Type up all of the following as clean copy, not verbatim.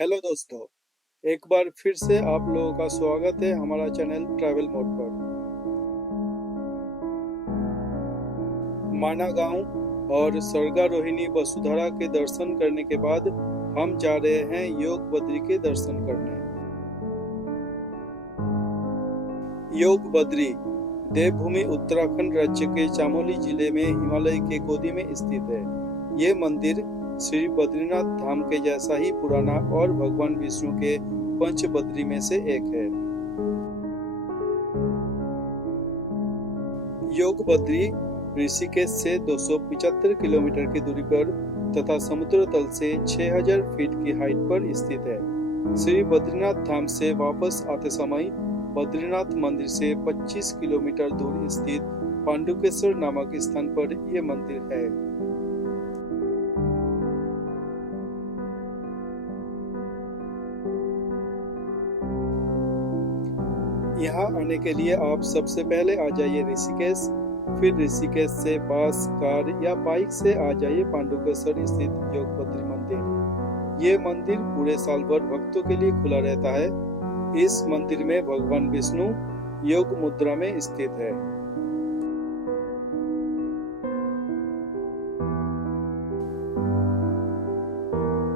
Hello दोस्तों, एक बार फिर से आप लोगों का स्वागत है हमारा चैनल ट्रैवल मोड पर। माना गांव और स्वर्गारोहिणी वसुधारा के दर्शन करने के बाद हम जा रहे हैं योग बद्री के दर्शन करने। योग बद्री देवभूमि उत्तराखंड राज्य के चमोली जिले में हिमालय के गोदी में स्थित है। ये मंदिर श्री बद्रीनाथ धाम के जैसा ही पुराना और भगवान विष्णु के पंच बद्री में से एक है। योग बद्री ऋषिकेश से 275 किलोमीटर की दूरी पर तथा समुद्र तल से 6000 फीट की हाइट पर स्थित है। श्री बद्रीनाथ धाम से वापस आते समय बद्रीनाथ मंदिर से 25 किलोमीटर दूर स्थित पांडुकेश्वर नामक स्थान पर यह मंदिर है। यहाँ आने के लिए आप सबसे पहले आ जाइए ऋषिकेश, फिर ऋषिकेश से बस, कार या बाइक से आ जाइए पांडुकेश्वर स्थित योग बद्री मंदिर। ये मंदिर पूरे साल भर भक्तों के लिए खुला रहता है। इस मंदिर में भगवान विष्णु योग मुद्रा में स्थित है।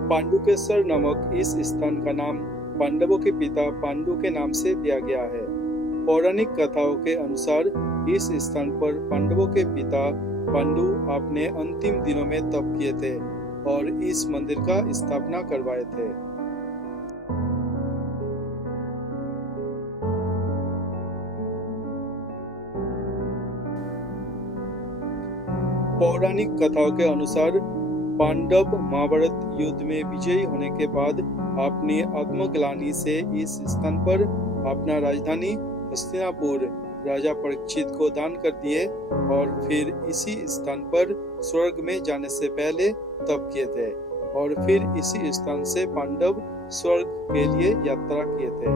पांडुकेश्वर नामक इस स्थान का नाम पांडवों के पिता पांडु के नाम से दिया गया है। पौराणिक कथाओं के अनुसार इस स्थान पर पांडवों के पिता पांडु अपने अंतिम दिनों में तप किए थे और इस मंदिर का स्थापना करवाए थे। पौराणिक कथाओं के अनुसार पांडव महाभारत युद्ध में विजयी होने के बाद अपनी आत्मग्लानि से इस स्थान पर अपना राजधानी हस्तिनापुर राजा परीक्षित को दान कर दिए और फिर इसी स्थान पर स्वर्ग में जाने से पहले तप किए थे और फिर इसी स्थान से पांडव स्वर्ग के लिए यात्रा किए थे।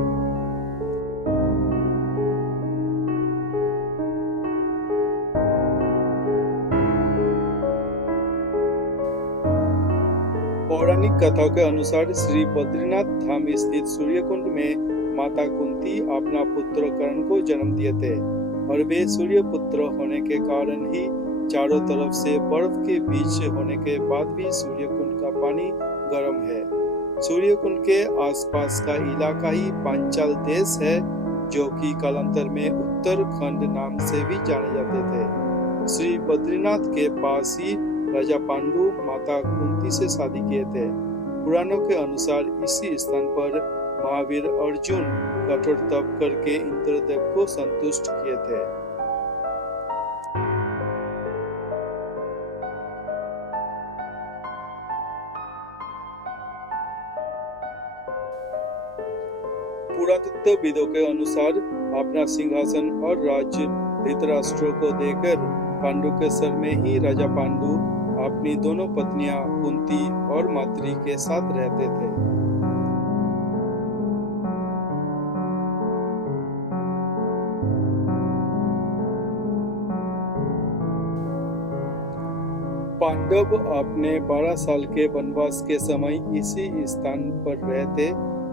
पौराणिक कथाओं के अनुसार श्री बद्रीनाथ धाम स्थित सूर्यकुंड में माता कुंती अपना पुत्र कर्ण को जन्म दिए थे और वे सूर्य पुत्र होने के कारण ही चारों तरफ से बर्फ के बीच होने के बाद भी सूर्यकुंड का पानी गर्म है। सूर्यकुंड के आसपास का इलाका ही पांचाल देश है, जो कि कालांतर में उत्तराखंड नाम से भी जाने जाते थे। श्री बद्रीनाथ के पास ही राजा पांडु माता कुंती से शादी किए थे। पुराणों के अनुसार इसी स्थान पर महावीर अर्जुन कठोर तप करके इंद्रदेव को संतुष्ट किए थे। पुरातत्वविदों के अनुसार अपना सिंहासन और राज्य धृतराष्ट्र को देकर पांडुकेश्वर में ही राजा पांडु अपनी दोनों पत्नियां कुंती और माद्री के साथ रहते थे। पांडव अपने 12 साल के वनवास के समय इसी स्थान पर रहे थे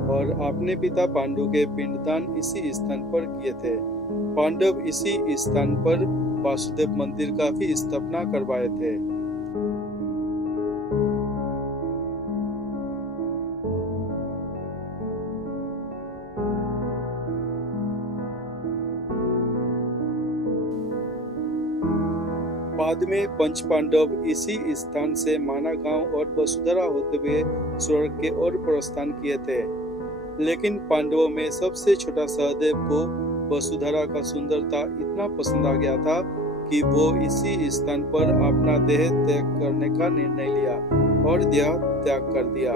और अपने पिता पांडु के पिंडदान इसी स्थान पर किए थे। पांडव इसी स्थान पर वासुदेव मंदिर का भी स्थापना करवाए थे। बाद में पंच पांडव इसी स्थान से माना गांव और वसुधारा होते हुए स्वर्ग के ओर प्रस्थान किए थे। लेकिन पांडवों में सबसे छोटा सहदेव को वसुधारा का सुंदरता इतना पसंद आ गया था कि वो इसी स्थान पर अपना देह त्याग करने का निर्णय लिया और देह त्याग कर दिया।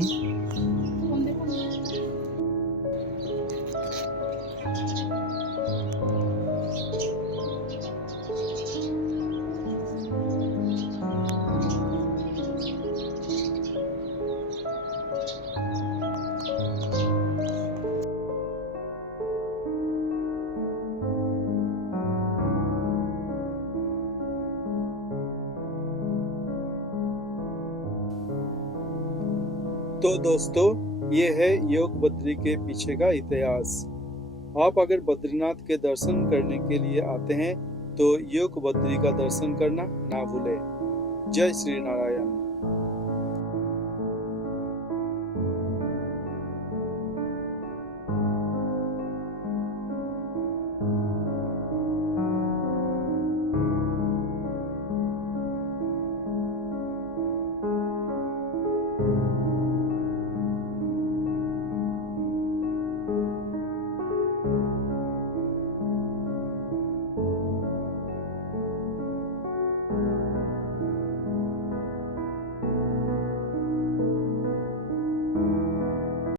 फोन देखो। तो दोस्तों, ये है योग बद्री के पीछे का इतिहास। आप अगर बद्रीनाथ के दर्शन करने के लिए आते हैं तो योग बद्री का दर्शन करना ना भूलें। जय श्री नारायण।